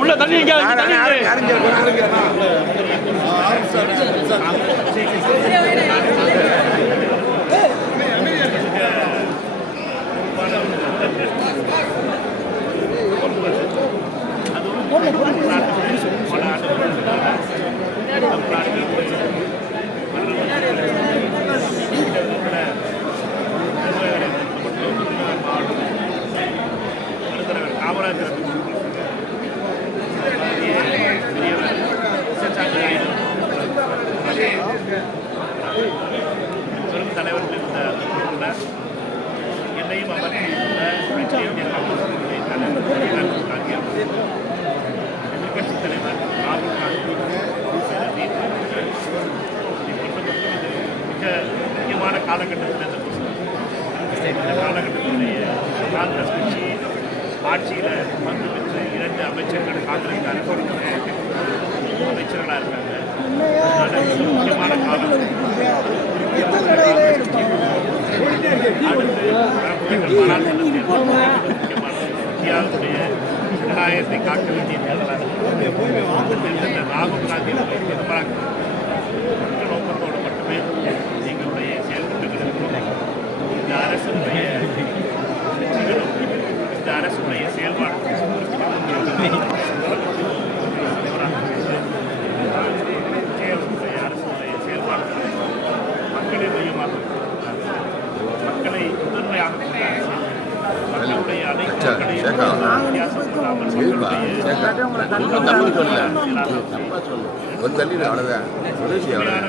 உள்ள தண்ணி காமராஜர் பெரும் தலைவர்கள் இருந்த என்னையும் அமர்த்தியுள்ள எதிர்கட்சித் தலைவர் ராகுல் காந்தி மிக முக்கியமான காலகட்டத்தில் இந்த காலகட்டத்தினுடைய காங்கிரஸ் கட்சி ஆட்சியில் பங்கு பெற்று 2 அமைச்சர்கள் காங்கிரஸ் அரசு அமைச்சர்களாக இருக்காங்க. முக்கியமான காலம் இந்தியாவுடைய ஜனநாயகத்தை காக்க வேண்டிய ராகுல் காந்தி பிரதமராக நோக்கத்தோடு மட்டுமே எங்களுடைய செயல்பட்டு இந்த அரசுடைய இந்த அரசுடைய செயல்பாடு மக்களை மையமாக மக்களை முதன்மையாக மக்களுடைய அனைத்து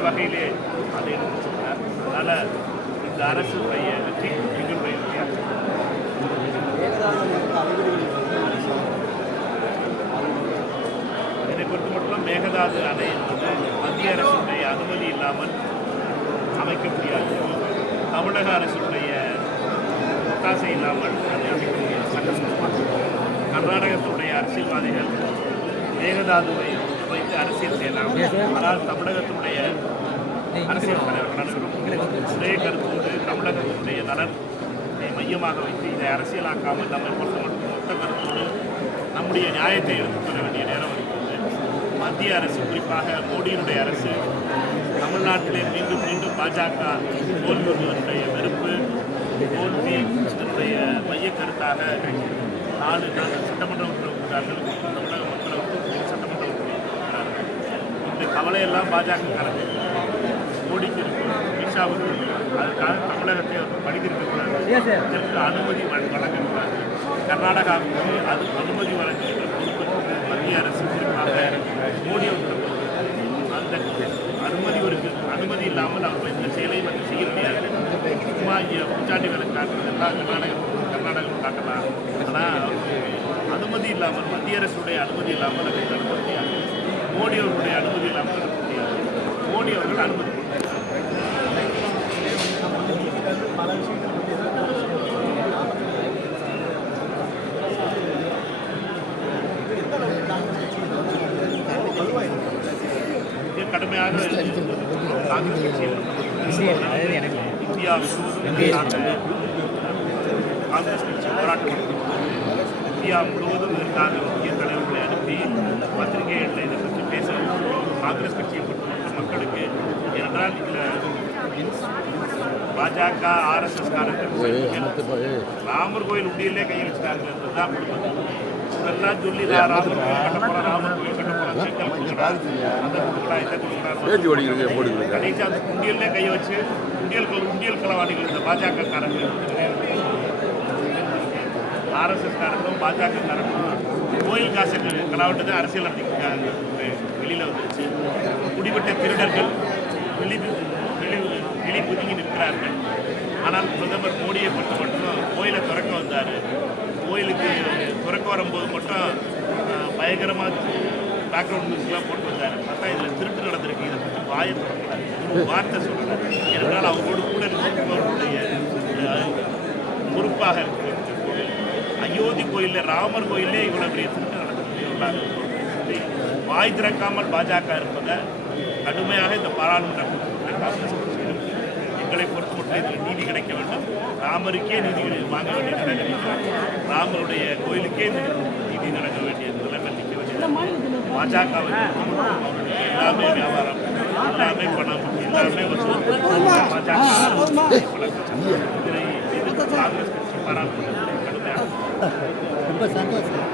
வகையிலே அதை எடுத்துச்சார். அதனால் இந்த அரசுடைய வெற்றி எங்களுடைய இதை பொறுத்த மட்டும் மேகதாது அணை என்பது மத்திய அரசுடைய அனுமதி இல்லாமல் அமைக்க முடியாது. தமிழக அரசுடைய ஒத்தாசை இல்லாமல் அதை அமைக்க முடியாது. கர்நாடகத்துடைய அரசியல்வாதிகள் மேகதாதுவை வைத்து அரசியல் செய்யலாம். ஆனால் தமிழகத்தினுடைய அரசியல் தலைவர்கள் ஒரே கருத்தோடு தமிழகத்தினுடைய நலனை மையமாக வைத்து இதை அரசியலாக்காமல் நம்மை பொறுத்த மட்டும் மொத்த கருத்தோடு நம்முடைய நியாயத்தை எடுத்துக் கொள்ள வேண்டிய நேரம் இருக்கிறது. மத்திய அரசு, குறிப்பாக மோடியினுடைய அரசு தமிழ்நாட்டிலே மீண்டும் மீண்டும் பாஜக தோல்வியுடைய வெறுப்பு தோல்வி இதனுடைய மைய கருத்தாக 4 சட்டமன்ற உறுப்பினர்கள் தமிழக மக்களுக்கு சட்டமன்ற உறுப்பினர் இந்த கவலையெல்லாம் பாஜகக்காரங்க மோடிக்கு இருக்கும், அமித்ஷாவுக்கு இருக்கும். அதுக்காக தமிழகத்தை படித்திருக்கக்கூடாது, இதற்கு அனுமதி வழங்கக்கூடாது. கர்நாடகாவுக்கு அது அனுமதி வழங்குகின்ற பொறுப்பு மத்திய அரசு, குறிப்பாக மோடி அந்த அனுமதி இல்லாமல் அவர்கள் இந்த செயலை வந்து செய்ய முடியாது. சும்மா பூச்சாண்டி வேலை காட்டுறதெல்லாம் கர்நாடகம் காட்டலாம். ஆனால் அனுமதி இல்லாமல், மத்திய அரசுடைய அனுமதி இல்லாமல் அதை நடத்த முடியாது. மோடி அவர்களுடைய அனுமதி இல்லாமல் நடத்த முடியாது. மோடி அவர்கள் அனுமதி கடுமையாக காங்கிரஸ் கட்சியில் இந்தியா காங்கிரஸ் கட்சி போராட்டம் இந்தியா முழுவதும் இதற்காக முக்கிய தலைவர்களை அனுப்பி பத்திரிகைகளில் இதை பற்றி பேச காங்கிரஸ் கட்சியை பொறுத்தவரை மக்களுக்கு. ஏனென்றால் இதில் பாஜக ஆர்எஸ்எஸ் காரர்கள் ராமர் கோயில் உண்டியிலே கையெழுத்தாங்க. அதுதான் கொடுத்தது. இதெல்லாம் சொல்லி ராமர் கோயில் கட்ட போகிறோம், ராமர் கோயில் கட்ட போகிறோம், செங்கல் கொடுக்குறாரு, அதை கொடுக்குறா, இதை கொடுக்குறாரு. கடைசி அந்த உண்டியல்லே கையை வச்சு உண்டியல் களவாடிகள் இந்த பாஜக காரர்கள், ஆர்எஸ்எஸ் காரங்களும் பாஜக காரங்களும் கோயில் காசை களவாட்டது அரசியல் நடத்திக்கிறாங்க. வெளியில் வந்துச்சு. குடிபட்ட திருடர்கள் வெளி புதுங்கி நிற்கிறார்கள். ஆனால் பிரதமர் மோடியை பொறுத்த மட்டும் கோயிலை திறக்க வந்தார். கோயிலுக்கு திறக்க வரும்போது மட்டும் பயங்கரமாக பேக்ரவுண்ட் மியூசிக்லாம் போட்டு வந்தார். பார்த்தா இதில் திருட்டு நடந்திருக்கு. இதை பற்றி வாயை திறக்கல, வார்த்தை சொல்லலை. ஏனென்றால் அவங்களோடு கூட இருப்பவர்களுடைய பொறுப்பாக இருக்கிற கோயில் அயோத்தி கோயிலில், ராமர் கோயிலே இவ்வளோ பெரிய திருட்டு நடந்திருக்கு. வாய் திறக்காமல் பாஜக இருப்பதை கடுமையாக இந்த பாராளுமன்ற காங்கிரஸ் கட்சியிலும் எங்களை பொறுத்த மட்டும் இதில் நீதி கிடைக்க வேண்டும். ராமருக்கே நீதி வாங்க வேண்டிய நிலை நிற்கிறார். ராமருடைய கோயிலுக்கே நீதி நடக்க வேண்டிய நிலைமை நிற்க வேண்டிய பாஜக எல்லாமே வியாபாரம், எல்லாமே பணம், எல்லாமே வசூல். பாஜக இதனை எதிர்த்து காங்கிரஸ் கட்சி பாராளுமன்றத்தில் கடுமையாக ரொம்ப சந்தோஷம்.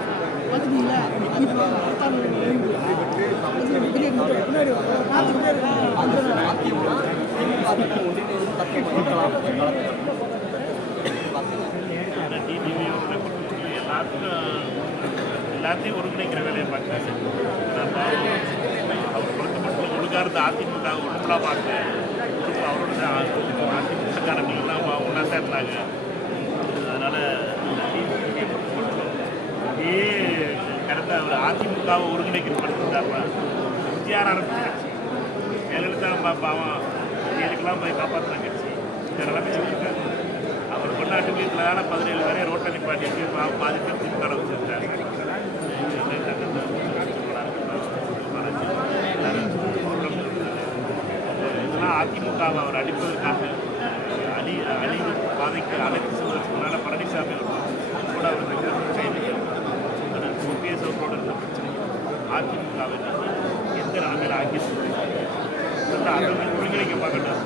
எல்லாத்தையும் ஒருங்கிணைக்கிற வேலையை பார்க்குறாங்க. அவர் பொறுத்த மட்டும் ஒழுங்காக இருந்த அதிமுக ஒழுங்கா பார்க்க அவரோட அதிமுக காரங்கள் எல்லாம் ஒன்றா தான் இருந்தாங்க. அதனால் இதே கடந்த அவர் அதிமுகவை ஒருங்கிணைக்கப்படுத்திருந்தாருன்னா விஜயார் ஆரம்பிச்ச கட்சி ஜெயலலிதா பாவம் ஜெயிலுக்கெல்லாம் போய் காப்பாற்றின கட்சி இந்த நிலைமை சொல்லியிருக்காரு. அவர் கொண்டாட்டு வீட்டில் தானே 17 பேரை ரோட்டை நிப்பாட்டிட்டு பாதி பேர் திமுக வச்சிருக்காங்க. இதெல்லாம் அதிமுகவை அவர் அடிப்பதற்காக அழிவு பாதைக்கு அழைத்து செல்வதற்குனால பழனிசாமி கூட அவர் கைது ஓபிஎஸ் அவர்களோட இருந்த பிரச்சனை அதிமுகவை எந்த நிலைமையில் ஆக்கியிருக்கிறது அதை ஒருங்கிணைக்க பார்க்கணும்.